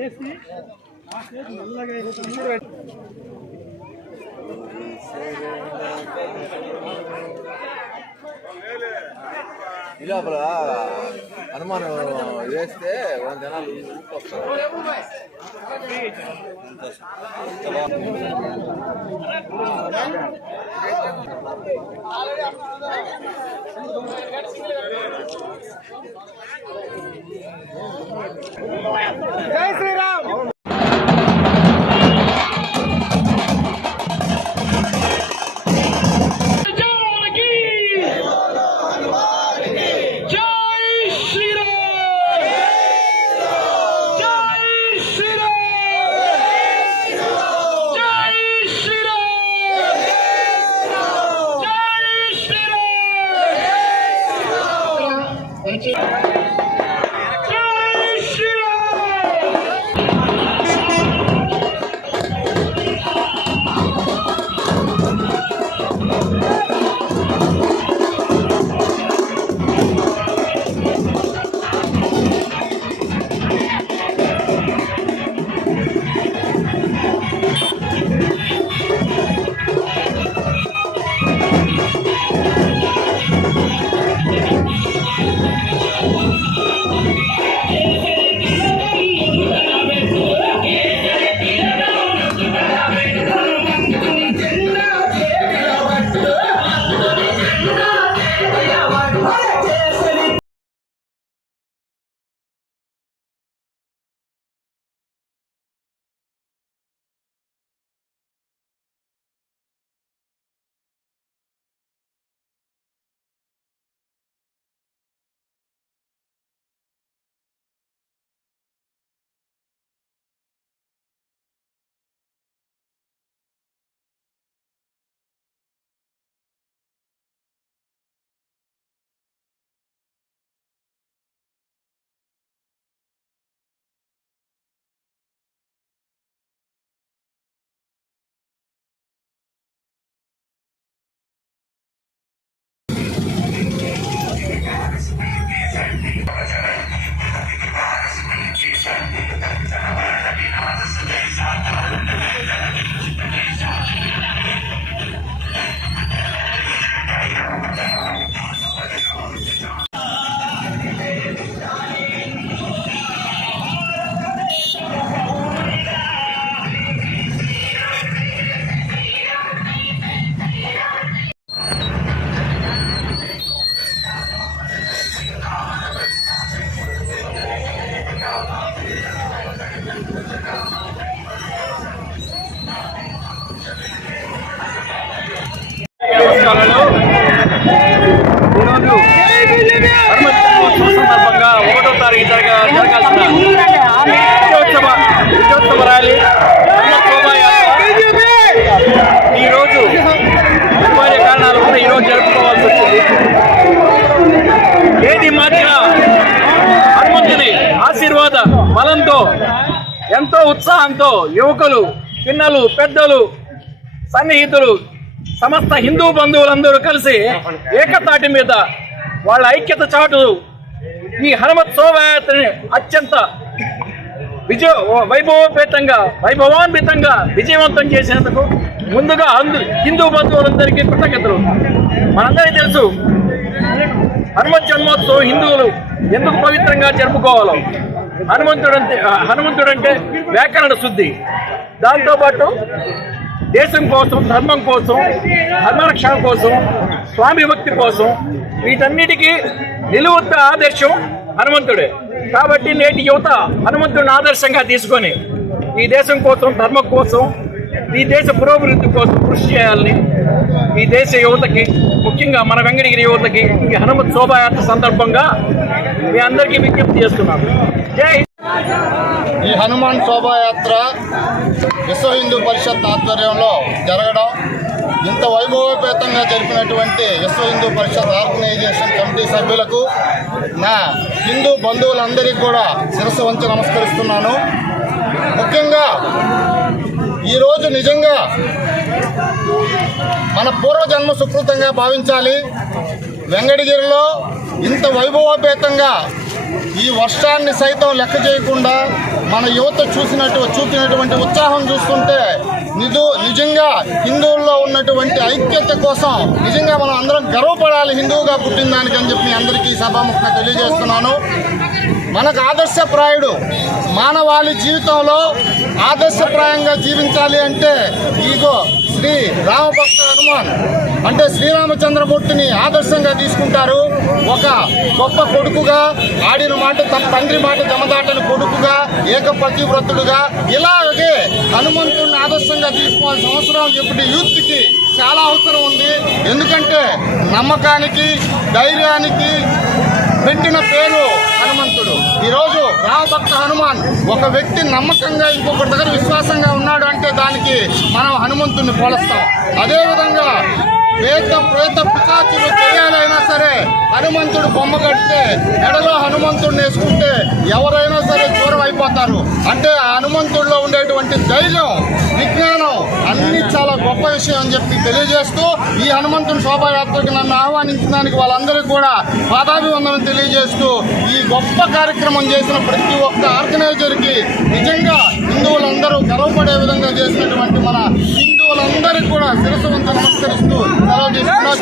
చేసి నల్లగా ఇలా అనుమానం వేస్తే వంద జనాలు వస్తారు జానకి శ్రీరామ్ జై ఏది మార్చినా హనుమంతుని ఆశీర్వాద బలంతో ఎంతో ఉత్సాహంతో యువకులు పిన్నలు పెద్దలు సన్నిహితులు సమస్త హిందూ బంధువులందరూ కలిసి ఏకతాటి మీద వాళ్ళ ఐక్యత చాటు ఈ హనుమత్ శోభయాత్రని అత్యంత విజయ వైభవోపేతంగా వైభవాన్వితంగా విజయవంతం చేసేందుకు ముందుగా అందు హిందూ బంధువులందరికీ కృతజ్ఞతలు. మనందరికీ తెలుసు హనుమ జన్మోత్సవం హిందువులు ఎందుకు పవిత్రంగా జరుపుకోవాలో. హనుమంతుడంటే హనుమంతుడంటే వ్యాకరణ శుద్ధి. దాంతోపాటు దేశం కోసం ధర్మం కోసం ధర్మరక్షణ కోసం స్వామి భక్తి కోసం వీటన్నిటికీ నిలువెత్త ఆదర్శం హనుమంతుడే. కాబట్టి నేటి యువత హనుమంతుడిని ఆదర్శంగా తీసుకొని ఈ దేశం కోసం ధర్మం కోసం ఈ దేశ పురోభివృద్ధి కోసం కృషి చేయాలని ఈ దేశ యువతకి ముఖ్యంగా మన వెంకటగిరి యువతకి ఈ హనుమత్ శోభాయాత్ర సందర్భంగా మీ అందరికీ విజ్ఞప్తి చేస్తున్నాను. జై ఈ హనుమాన్ శోభాయాత్ర విశ్వ హిందూ పరిషత్ ఆధ్వర్యంలో జరగడం ఇంత వైభవోపేతంగా జరిపినటువంటి విశ్వ హిందూ పరిషత్ ఆర్గనైజేషన్ కమిటీ సభ్యులకు నా హిందూ బంధువులందరికీ కూడా శిరస్సు వంచి నమస్కరిస్తున్నాను. ముఖ్యంగా ఈరోజు నిజంగా మన పూర్వజన్మ సుకృతంగా భావించాలి. వెంగడగిరిలో ఇంత వైభవోపేతంగా ఈ వర్షాన్ని సైతం లెక్క చేయకుండా మన యువత చూసినట్టు చూపినటువంటి ఉత్సాహం చూస్తుంటే నిజు నిజంగా హిందువుల్లో ఉన్నటువంటి ఐక్యత కోసం నిజంగా మనం అందరం గర్వపడాలి హిందువుగా పుట్టిందానికి అని చెప్పి అందరికీ సభాముఖంగా తెలియజేస్తున్నాను. మనకు ఆదర్శప్రాయుడు మానవాళి జీవితంలో ఆదర్శప్రాయంగా జీవించాలి అంటే ఇగో శ్రీ రామభక్త హనుమాన్ అంటే శ్రీరామచంద్రమూర్తిని ఆదర్శంగా తీసుకుంటారు. ఒక గొప్ప కొడుకుగా ఆడిన మాట తన తండ్రి మాట జమదాటని కొడుకుగా ఏకపతివ్రతుడుగా ఇలాగే హనుమంతుడిని ఆదర్శంగా తీసుకోవాల్సిన అవసరం ఇప్పుడు యూత్కి చాలా అవసరం ఉంది. ఎందుకంటే నమ్మకానికి ధైర్యానికి పెట్టిన పేరు హనుమంతుడు. ఈరోజు రావభక్త హనుమాన్ ఒక వ్యక్తి నమ్మకంగా ఇంకొకరి దగ్గర విశ్వాసంగా ఉన్నాడు అంటే దానికి మనం హనుమంతుడిని పోలుస్తాం. అదేవిధంగా వేద ప్రేత పిశాచులు చేయాలైనా సరే హనుమంతుడు బొమ్మ కడితే ఎడలో హనుమంతుడిని వేసుకుంటే ఎవరైనా సరే దూరం అయిపోతారు. అంటే ఆ హనుమంతుడిలో ఉండేటువంటి ధైర్యం విజ్ఞానం అన్ని చాలా గొప్ప విషయం అని చెప్పి తెలియజేస్తూ ఈ హనుమంతుని శోభాయాత్రకు నన్ను ఆహ్వానించడానికి వాళ్ళందరికీ కూడా పాదాభివందనం తెలియజేస్తూ ఈ గొప్ప కార్యక్రమం చేసిన ప్రతి ఒక్క ఆర్గనైజర్కి నిజంగా హిందువులందరూ గర్వపడే విధంగా చేసినటువంటి మన హిందువులందరికీ కూడా శిరసు నమస్కరిస్తూ nós